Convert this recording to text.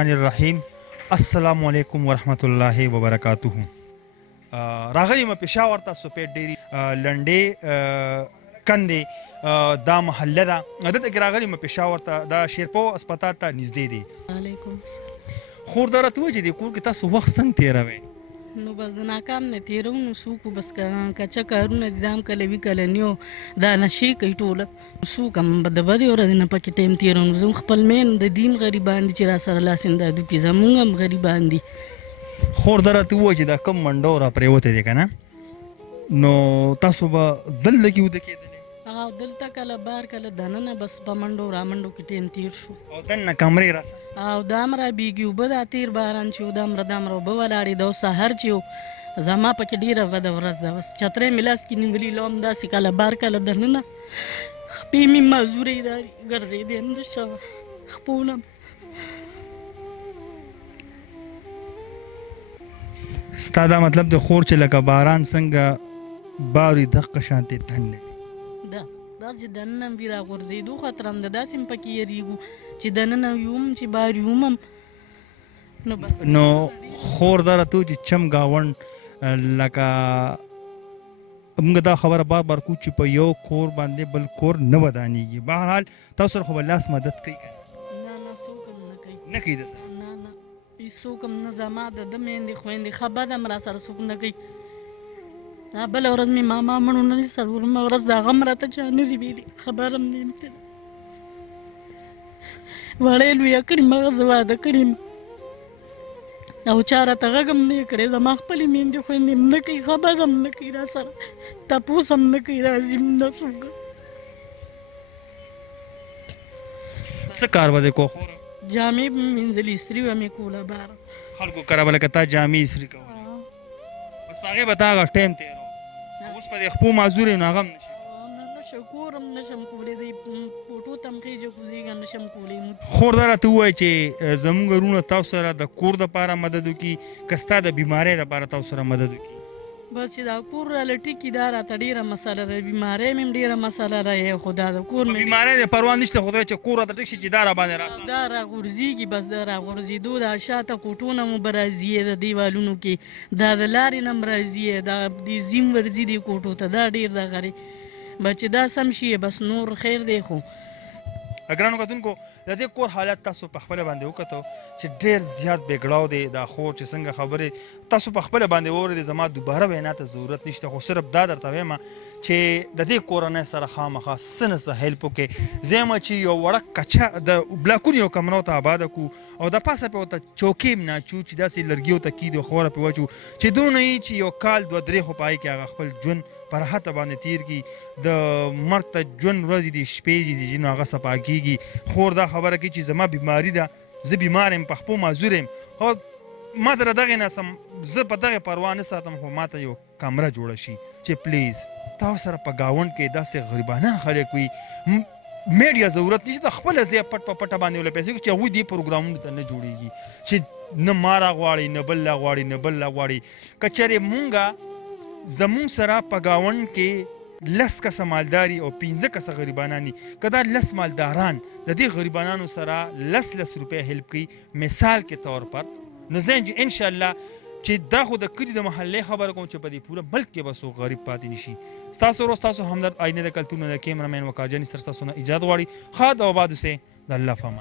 الرحمن الرحیم. السلام علیکم ورحمۃ اللہ وبرکاتہ. راغلی ما پېښور ته سپېټ ډېرې لنډې کندې دا محله ده دلته کې راغلی ما پېښور ته دا شیرپو اسپتال ته نږدې دی. علیکم. خور دا راته ووایه چې دې کور کې تاسو وخت څنګه تېروئ؟ نو بس د ناکام نه تېرو نو څوک بس کچه کارونه دي دا هم کله وي کله نیو دا نشې کوي ټوله څوک هم د بدې ورځې نه پکې ټایم تېروم. زموږ خپل مین د دین غریبان دي چې را سره لاس اندازي کړي زموږ هم غریبان دي. خور دا راته ووایه چې دا کوم منډو را پرېوتی دی که نه نو تاسو به دلته کې وده کېدلې؟ هغه دلته کله بار کله دننه بس په منډو را منډو کې ټایم تېر شو. او دننه کمرې راساس او دا هم را بیږي اوبه دا تېر باران چې و دا هم اوبه ولاړې ده او سهار چې و زما پکې ډېره بده ورځ ده. بس چترۍ مې لاس کې نیولي له هم داسې کله بار کله دننه خپې مې معذورې دا ګرځېدې هم د شوه خپولم. ستا دا مطلب د خور چې لکه باران څنګه باري دقه شانتې تن دی دا داسې دننه هم وي را غورځېدو خطر هم ده داسې هم پکې یېرېږو چې دننه وي هم چې بار وي هم نو بس نو خور دا راته چې چم ګاونډ لکه موږ دا خبره بار بار کوو چې په یو کور باندې بل کور نه ودانېږي. بهرحال تاسو سره خو به لاس مدد کوي نه نه څوک هم نه کوي نه کوي د سره نه نه هېڅوک هم نه زما د ده میندې خویندې ښه بد هم را سره څوک نه کوي. بله ورځ مې ماما مړو نه دي څلورمه ورځ د هغه هم راته چا نه دي ویلي خبر هم نه یم تېره وړی لویه کړې مغه زه واده کړې او چا راته غږ هم نه یې کړی زما خپلې میندې خویندې هم نه کوي خبر هم نه کوي را سره تپوس هم نه کوي راځي هم نه څوک. څه کار به دې کو خوره؟ جامې به مې مینځلې استري به مې کوله باره خلکو کره به لکه تا جامې استري کولې بس په هغې به تا هغه ټایم تېرو اوس په دې خپو معذور یې نو هغه هم نشي کور هم نشم کولی دی فوټو ته هم خېجه کوزېږه نشم کولی. خور دا راته ووایه چې زموږ وروڼه تاسو سره د کور دپاره مدد وکړي که ستا د بیمارۍ دپاره تاسو سره مدد وکړي؟ بس چې دا کور راله ټیکي دا راته ډېره مسله ده بیمارۍ مې هم ډېره مسله ده خو دا د کور مې بیمارۍ د پروا نشته خدای چې کور راته ټیک شي چې دا راباندې راسم دا راغورځېږي بس د راغورځېدو دا شاته کوټونه مو به راځي د دیوالونو کې دا د لارې نه هم راځي دا د زیم ورځي دې کوټو ته دا ډېر دغه دی بس چې دا سم شي بس نور خیر دی. خو ګرانو کتونکو د دې کور حالت تاسو په خپله باندې وکتو چې ډېر زیات بېګړاو دی دا خور چې څنګه خبرې تاسو په خپله باندې واورېدې زما دوباره وینا ته ضرورت نشته خو صرف دا درته وایم چې د دې کورنۍ سره خامخا څه نه څه هیلپ وکړئ. زه یم چې یو وړه کچه د بلاکونو یو کمرو ته آباده کړو او د پاسه پې ورته چوکۍ م ناچو چې داسې لرګیو ته کیدو خوره پې وچو چې دونه یي چې یو کال دوه درې خو په هغې کې هغه خپل ژوند په راحته باندې تېر کړي د مرګ ته ژوند ورځې دي شپې دي چې نو هغه صفا کېږي. خور دا خبره کوي چې زما بیماري ده زه بیمار یم په خپو معذور یم خو ما ته دغې نه سم زه په دغې پروا نه ساتم خو ما ته یو کمره جوړه شي چې پلیز تاسو سره په ګاونډ کې داسې غریبانان خلک وي میډیا ضرورت نشته د خپله ځای پټ په پټه باندې وله پیسې چې هغوی دې پروګرامونو ته نه جوړېږي چې نه ما را غواړي نه بل را غواړي نه بل را غواړي. که چېرې مونږ زمونږ سره په ګاونډ کې 10 کسه مالداري او 15 کسه غریبانان دي که دا 10 مالداران د دې غریبانانو سره 10 روپۍ هیلپ کوي مثال کې طور پر نو زه انشاءالله چې دا خو د کلي د محلې خبره کوم چې په دې پوره ملک کې به څوک غریب پاتې نشي. ستاسو ورځ ستاسو همدرد آینه د کلتور نه د کیمرامین وقار جاني سر ستاسو نه ایجاد غواړي. ښاد او آباد اوسئ د الله په امان.